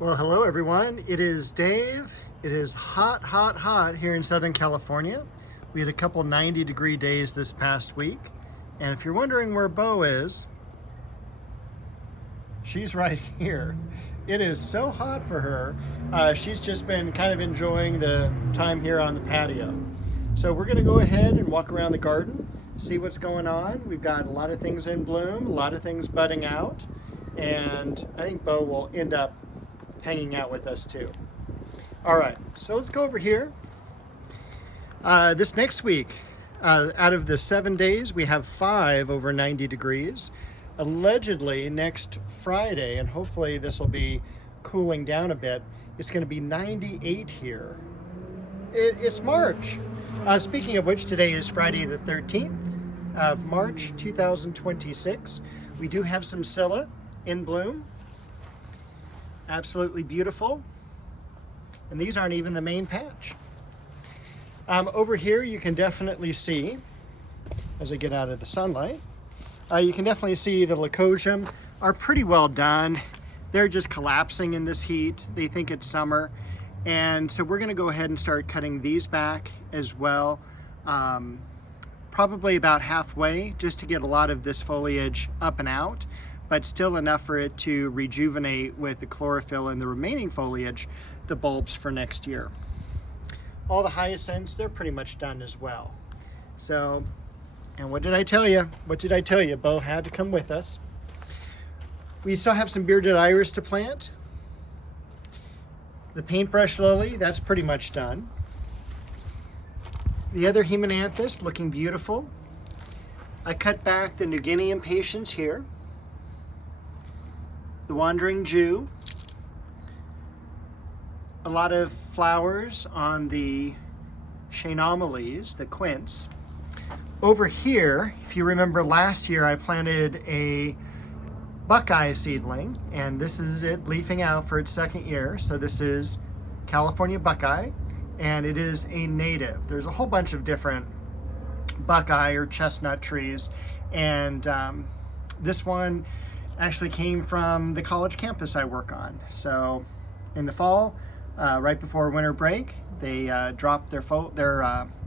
Well, hello everyone. It is Dave. It is hot, hot, hot here in Southern California. We had a couple 90-degree days this past week. And if you're wondering where Bo is, she's right here. It is so hot for her. She's just been kind of enjoying the time here on the patio. So we're going to go ahead and walk around the garden, see what's going on. We've got a lot of things in bloom, a lot of things budding out, and I think Bo will end up hanging out with us too. All right, so let's go over here. This next week, out of the 7 days, we have 5 over 90 degrees. Allegedly, next Friday, and hopefully this will be cooling down a bit, it's going to be 98 here. It's March. Speaking of which, today is Friday the 13th of March 2026. We do have some Scilla in bloom. Absolutely beautiful. And these aren't even the main patch. Over here you can definitely see, as I get out of the sunlight, you can definitely see the Lycosium are pretty well done. They're just collapsing in this heat. They think it's summer. And so we're gonna go ahead and start cutting these back as well. Probably about halfway, just to get a lot of this foliage up and out, but still enough for it to rejuvenate with the chlorophyll and the remaining foliage, the bulbs for next year. All the hyacinths, they're pretty much done as well. So, and what did I tell you? What did I tell you? Bo had to come with us. We still have some bearded iris to plant. The paintbrush lily, that's pretty much done. The other Hemananthus looking beautiful. I cut back the New Guinea impatiens here. The wandering Jew. A lot of flowers on the Shainomalies, the quince. Over here, if you remember last year, I planted a Buckeye seedling, and this is it leafing out for its second year. So this is California Buckeye, and it is a native. There's a whole bunch of different Buckeye or chestnut trees, and this one actually came from the college campus I work on. So in the fall, right before winter break, they drop their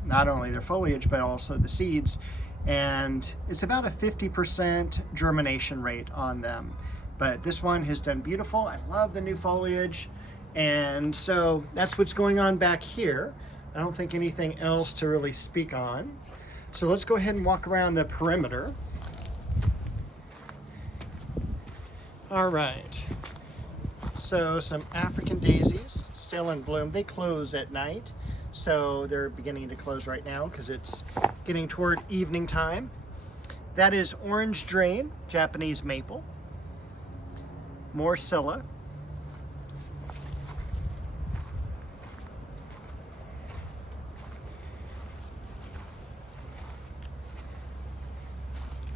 not only their foliage but also the seeds, and it's about a 50% germination rate on them. But this one has done beautiful. I love the new foliage, and so that's what's going on back here. I don't think anything else to really speak on. So let's go ahead and walk around the perimeter. All right, so some African daisies still in bloom. They close at night, so they're beginning to close right now because it's getting toward evening time. That is orange drain, Japanese maple, more Scilla.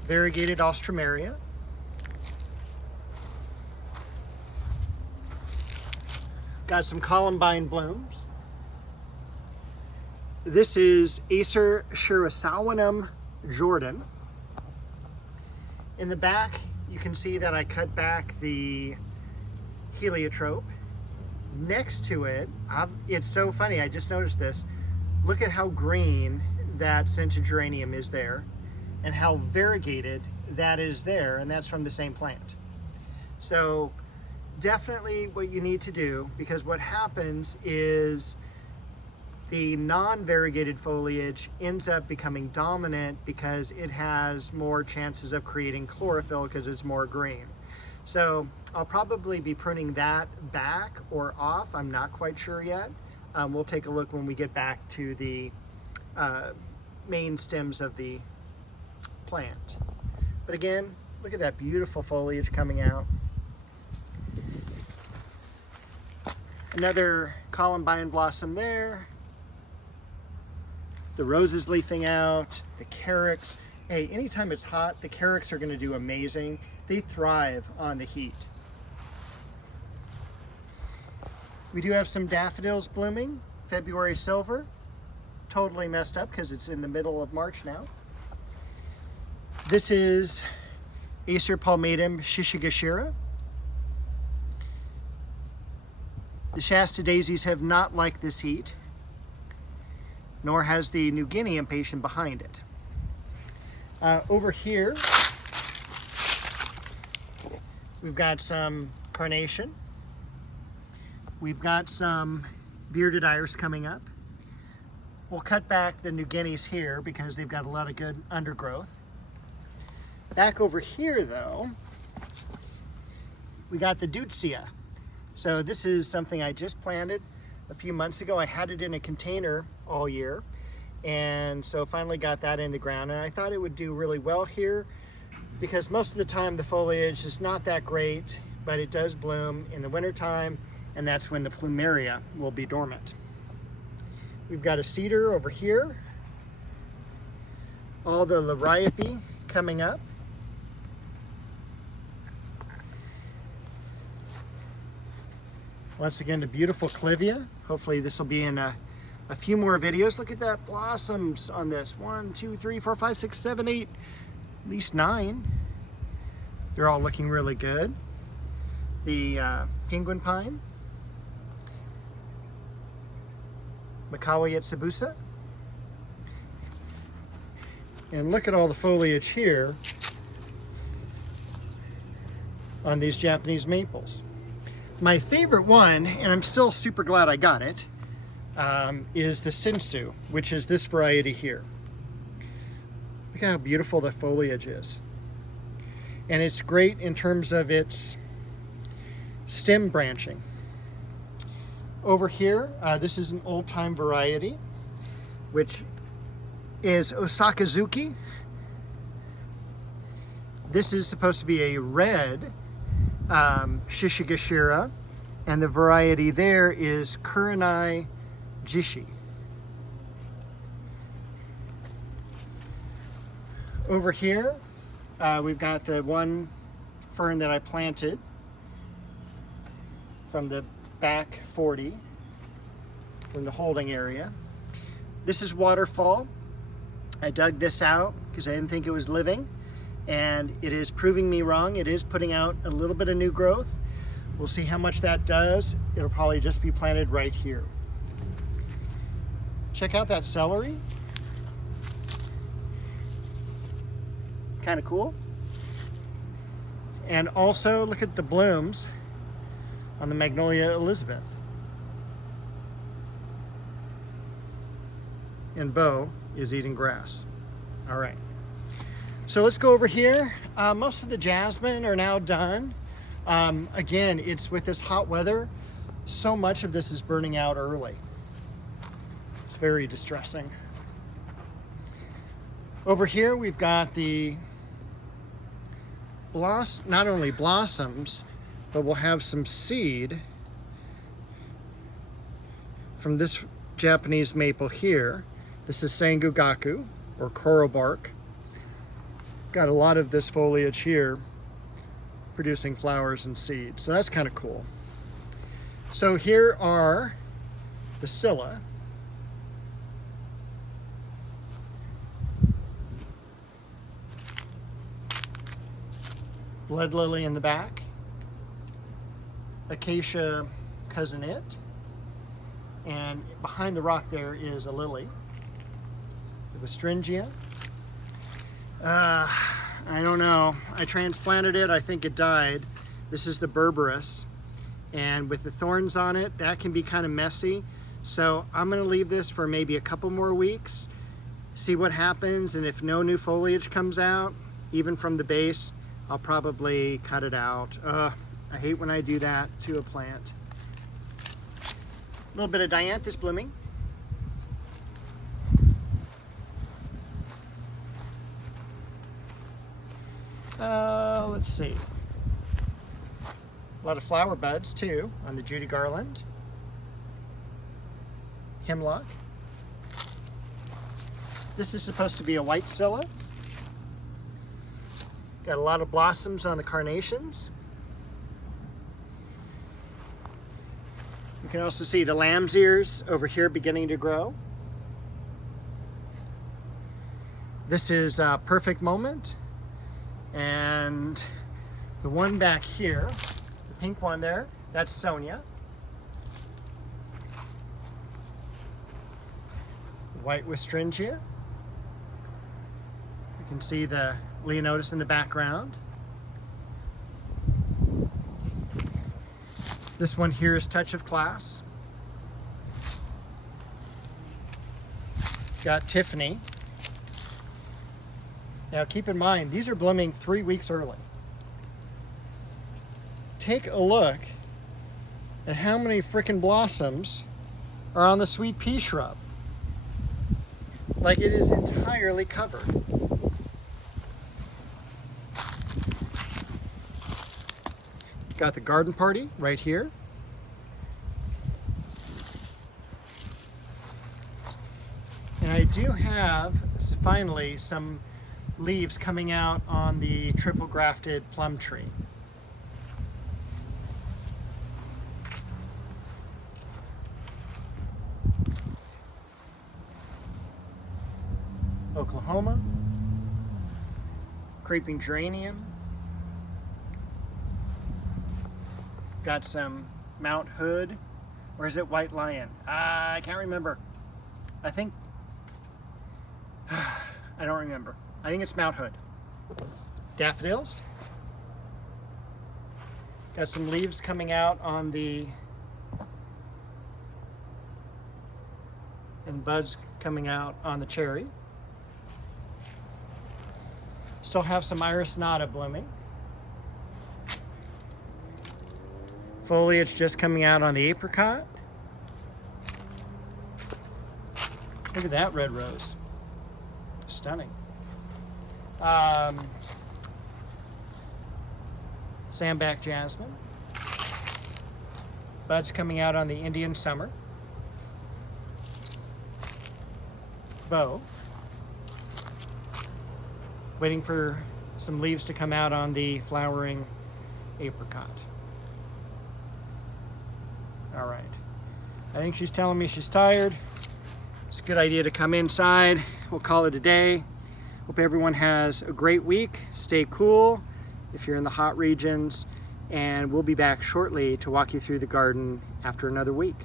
Variegated Alstroemeria. Got some columbine blooms. This is Acer Shirasawanum Jordan. In the back, you can see that I cut back the heliotrope. Next to it, it's so funny, I just noticed this. Look at how green that scented geranium is there, and how variegated that is there, and that's from the same plant. So definitely what you need to do, because what happens is the non-variegated foliage ends up becoming dominant because it has more chances of creating chlorophyll because it's more green. So I'll probably be pruning that back or off. I'm not quite sure yet. We'll take a look when we get back to the main stems of the plant. But again, look at that beautiful foliage coming out. Another columbine blossom there. The roses leafing out, the carex. Hey, anytime it's hot, the carex are going to do amazing. They thrive on the heat. We do have some daffodils blooming. February silver, totally messed up because it's in the middle of March now. This is Acer palmatum shishigashira. The Shasta daisies have not liked this heat, nor has the New Guinea impatient behind it. Over here, we've got some carnation. We've got some bearded iris coming up. We'll cut back the New Guineas here because they've got a lot of good undergrowth. Back over here though, we got the Deutzia. So this is something I just planted a few months ago. I had it in a container all year, and so finally got that in the ground, and I thought it would do really well here because most of the time the foliage is not that great, but it does bloom in the wintertime, and that's when the plumeria will be dormant. We've got a cedar over here, all the liriope coming up. Once again, the beautiful Clivia. Hopefully this will be in a few more videos. Look at that blossoms on this. 1, 2, 3, 4, 5, 6, 7, 8, at least 9. They're all looking really good. The penguin pine. Makawa Yetsubusa. And look at all the foliage here on these Japanese maples. My favorite one, and I'm still super glad I got it, is the Sensu, which is this variety here. Look how beautiful the foliage is. And it's great in terms of its stem branching. Over here, this is an old-time variety, which is Osakazuki. This is supposed to be a red Shishigashira, and the variety there is Kurenai Jishi. Over here, we've got the one fern that I planted from the back 40, from the holding area. This is Waterfall. I dug this out because I didn't think it was living, and it is proving me wrong. It is putting out a little bit of new growth. We'll see how much that does. It'll probably just be planted right here. Check out that celery. Kind of cool. And also look at the blooms on the Magnolia Elizabeth. And Bo is eating grass. All right. So let's go over here. Most of the jasmine are now done. Again, it's with this hot weather, so much of this is burning out early. It's very distressing. Over here we've got the not only blossoms, but we'll have some seed from this Japanese maple here. This is Sangugaku, or coral bark. Got a lot of this foliage here producing flowers and seeds, so that's kind of cool. So here are the Scilla. Blood lily in the back. Acacia cousin-it. And behind the rock there is a lily. The Westringia. I don't know. I transplanted it. I think it died. This is the Berberis. And with the thorns on it, that can be kind of messy. So I'm going to leave this for maybe a couple more weeks, see what happens, and if no new foliage comes out, even from the base, I'll probably cut it out. I hate when I do that to a plant. A little bit of dianthus blooming. Let's see. A lot of flower buds too on the Judy Garland. Hemlock. This is supposed to be a white Scilla. Got a lot of blossoms on the carnations. You can also see the lamb's ears over here beginning to grow. This is a Perfect Moment. And the one back here, the pink one there, that's Sonia. white Westringia. You can see the Leonotis in the background. This one here is Touch of Class. Got Tiffany. Now keep in mind, these are blooming 3 weeks early. Take a look at how many frickin' blossoms are on the sweet pea shrub. Like, it is entirely covered. Got the garden party right here. And I do have, finally, some leaves coming out on the triple grafted plum tree. Oklahoma, creeping geranium. Got some Mount Hood, or is it White Lion? I can't remember. I think, I don't remember. I think it's Mount Hood. Daffodils. Got some leaves coming out on the, and buds coming out on the cherry. Still have some Iris Nata blooming. Foliage just coming out on the apricot. Look at that red rose. Stunning. Sandback jasmine. Buds coming out on the Indian summer. Bow. Waiting for some leaves to come out on the flowering apricot. All right. I think she's telling me she's tired. It's a good idea to come inside. We'll call it a day. Hope everyone has a great week. Stay cool if you're in the hot regions, and we'll be back shortly to walk you through the garden after another week.